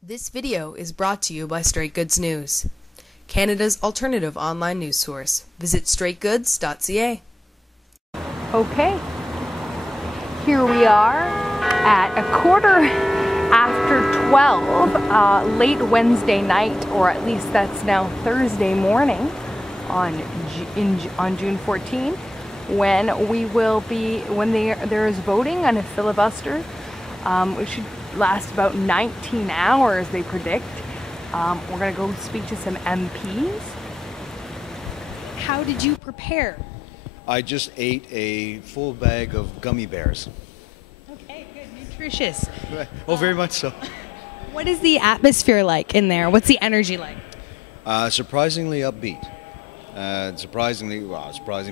This video is brought to you by Straight Goods News, Canada's alternative online news source. Visit straightgoods.ca. Okay, here we are at 12:15, late Wednesday night, or at least that's now Thursday morning on June 14th, when there is voting on a filibuster. It should last about 19 hours, they predict. We're going to go speak to some MPs. How did you prepare? I just ate a full bag of gummy bears. Okay, good. Nutritious. Oh, very much so. What is the atmosphere like in there? What's the energy like? Surprisingly upbeat. Surprising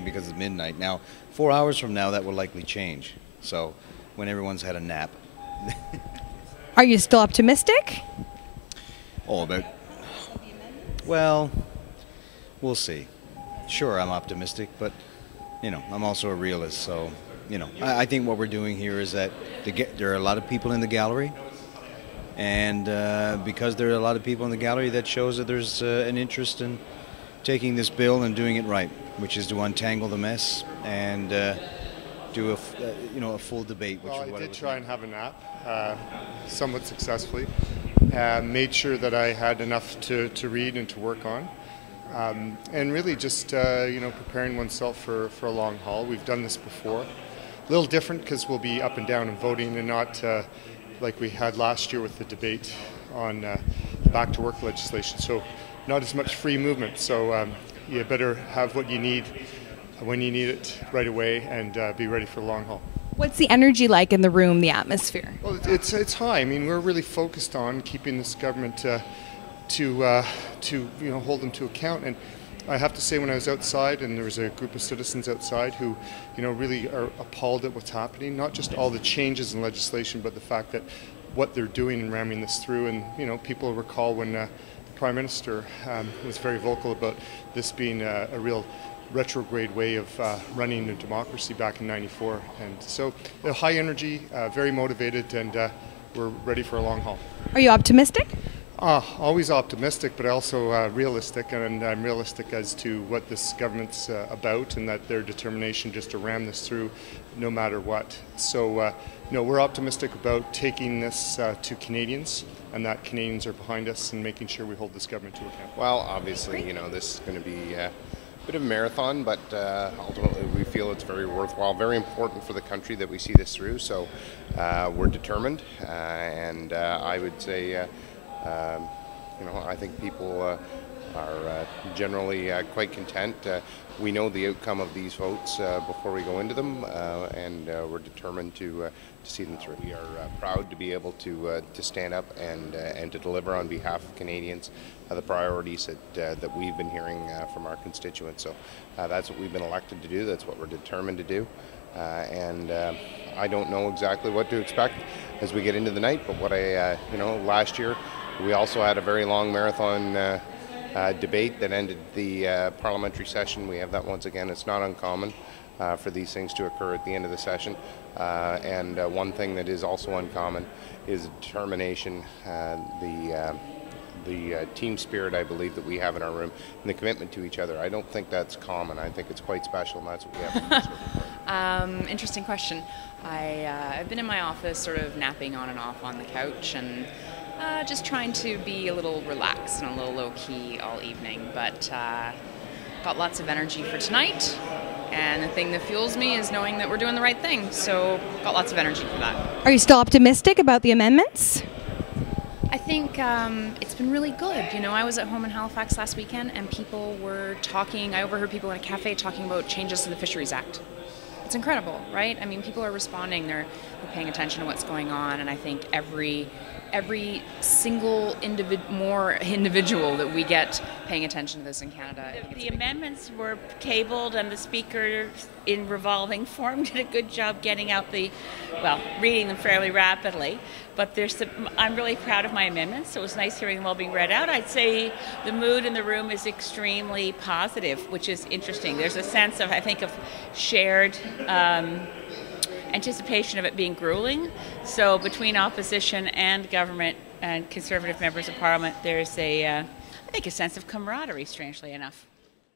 because it's midnight. Now, 4 hours from now, that will likely change. So, when everyone's had a nap. Are you still optimistic? Well, we'll see. Sure, I'm optimistic, but, I'm also a realist. So, I think what we're doing here is that there are a lot of people in the gallery. And because there are a lot of people in the gallery, that shows that there's an interest in taking this bill and doing it right, which is to untangle the mess and do a full debate. I did try and have a nap, somewhat successfully. Made sure that I had enough to read and to work on. And really just, preparing oneself for a long haul. We've done this before. A little different because we'll be up and down and voting, and not like we had last year with the debate on the back to work legislation. So not as much free movement. So you better have what you need when you need it right away, and be ready for the long haul. What's the energy like in the room, the atmosphere? Well, it's high. I mean, we're really focused on keeping this government to hold them to account. And I have to say, when I was outside and there was a group of citizens outside who really are appalled at what's happening, not just all the changes in legislation, but the fact that what they're doing and ramming this through. And people recall when the Prime Minister was very vocal about this being a real retrograde way of running a democracy back in '94. And so high energy, very motivated, and we're ready for a long haul. Are you optimistic? Always optimistic, but also realistic, and I'm realistic as to what this government's about, and that their determination just to ram this through no matter what. So we're optimistic about taking this to Canadians, and that Canadians are behind us and making sure we hold this government to account. Well, obviously, this is going to be a bit of a marathon, but ultimately we feel it's very worthwhile, very important for the country that we see this through. So we're determined, and I would say, I think people are generally quite content. We know the outcome of these votes before we go into them, and we're determined to see them through. We are proud to be able to stand up and to deliver on behalf of Canadians the priorities that we've been hearing from our constituents. So that's what we've been elected to do. That's what we're determined to do. And I don't know exactly what to expect as we get into the night, but what last year we also had a very long marathon debate that ended the parliamentary session. We have that once again. It's not uncommon for these things to occur at the end of the session. And one thing that is also uncommon is determination, the team spirit, I believe, that we have in our room, and the commitment to each other. I don't think that's common. I think it's quite special, and that's what we have in this room. Interesting question. I've been in my office sort of napping on and off on the couch, and just trying to be a little relaxed and a little low-key all evening, but got lots of energy for tonight, and the thing that fuels me is knowing that we're doing the right thing, so got lots of energy for that. Are you still optimistic about the amendments? I think it's been really good. I was at home in Halifax last weekend, and people were talking, I overheard people in a cafe talking about changes to the Fisheries Act. It's incredible, right? I mean, people are responding, they're paying attention to what's going on, and I think every single individual that we get paying attention to this in Canada. The amendments were tabled, and the speaker in revolving form did a good job getting out reading them fairly rapidly. But I'm really proud of my amendments. So it was nice hearing them all being read out. I'd say the mood in the room is extremely positive, which is interesting. There's a sense of, I think, of shared anticipation of it being grueling. So between opposition and government, and Conservative members of Parliament, there's I think a sense of camaraderie, strangely enough.